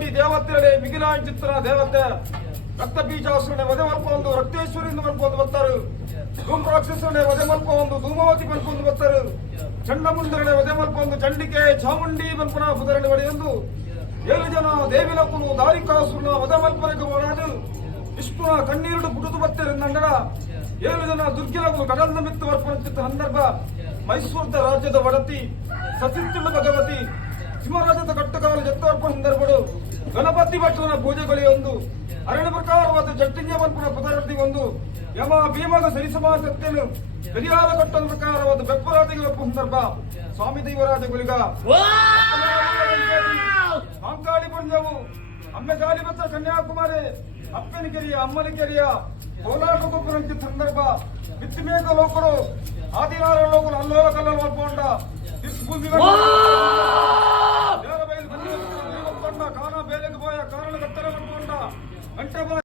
ದೇವತೆಗಳೇ ಮಿಗಿಲಾಂಚಿತ್ರ ದೇವತೆ ರಕ್ತ ಬೀಜಾಸುರನೆ ವಧೆ ಮಲ್ಪೊಂದು ರಕ್ತೇಶ್ವರಿಂದ ಮಲ್ಪೊಂದು ಬರ್ತಾರೆ. ಧೂಮ್ ರಾಕ್ಷಸರನೆ ವಧೆ ಮಲ್ಪೊಂದು ಧೂಮಾವತಿ ಮಲ್ಪೊಂದು ಬರ್ತಾರೆ. ಚಂಡ ಮುಂದರನೆ ವಧೆ ಮಲ್ಪೊಂದು ಚಂಡಿಕೆ ಚಾಮುಂಡಿ ಮಲ್ಪನ ಪುದರನೆ ಒಡೆಯೊಂದು 7 ಜನ ದೇವಿಲಕುಲು ದಾರಿಕಾಸುರನ ವಧೆ ಮಲ್ಪನೆಗೆ ಒಳಾದು ವಿಷ್ಣುನ ಕಣ್ಣೀರುಡು ಪುಟುದು ಬತ್ತೆರಿಂದಂಗಡ 7 ಜನ ದುರ್ಗಿಲಕು ಕಡಲ್ನ ಮಿತ್ತು ವರ್ಪಣಚಿತ್ತ ಸಂದರ್ಭ ಮೈಸೂರದ ರಾಜ್ಯದ ಒಡತಿ ಸತಿತ್ತಿಳ್ಳು ಭಗವತಿ ಸಿಂಹರಾಜದ ಕಟ್ಟಕಾಲು ಜತ್ತರ್ಪ ಸಂದರ್ಭಗಳು ಗಣಪತಿ ಭಟ್ಟನ ಪೂಜೆಗಳಿಗೆ ಒಂದು ಅರಣ್ಯ ಪ್ರಕಾರವಾದ ಜಟ್ಟಿಂಜ ಮಲ್ಪನ ಪದಾರ್ಥಿ ಒಂದು ಯಮ ಭೀಮಗ ಸರಿಸಮಾಸತ್ತೆನು ಗಡಿಯಾರ ಕಟ್ಟದ ಪ್ರಕಾರವಾದ ಬೆಪ್ಪರಾಜಿಗಳ ಸಂದರ್ಭ ಸ್ವಾಮಿ ದೈವರಾಜಗುಲಿಗ ಮಾಂಕಾಳಿ ಪಂಜವು ಅಮ್ಮೆ ಜಾಲಿಬತ್ತ ಕನ್ಯಾಕುಮಾರಿ ಅಪ್ಪನಿಕೆರೆಯ ಅಮ್ಮನಿಕೆರೆಯ ಕೋಲಾಟ ಗೊಬ್ಬರಂಚ ಸಂದರ್ಭ ಬಿತ್ತಿಮೇಕ ಲೋಕರು ಆದಿನಾರಾಯಣ ಲೋಕರು ಅಲ್ಲೋಲ ಕಲ್ಲಲು ಮಲ್ಪೊಂಡ ಕಾನ ಬೇಲೆಗೆ ಪೋಯ ಕಾರಣ ಕತ್ತಲ ಮಲ್ಪೊಂಡ ಗಂಟೆ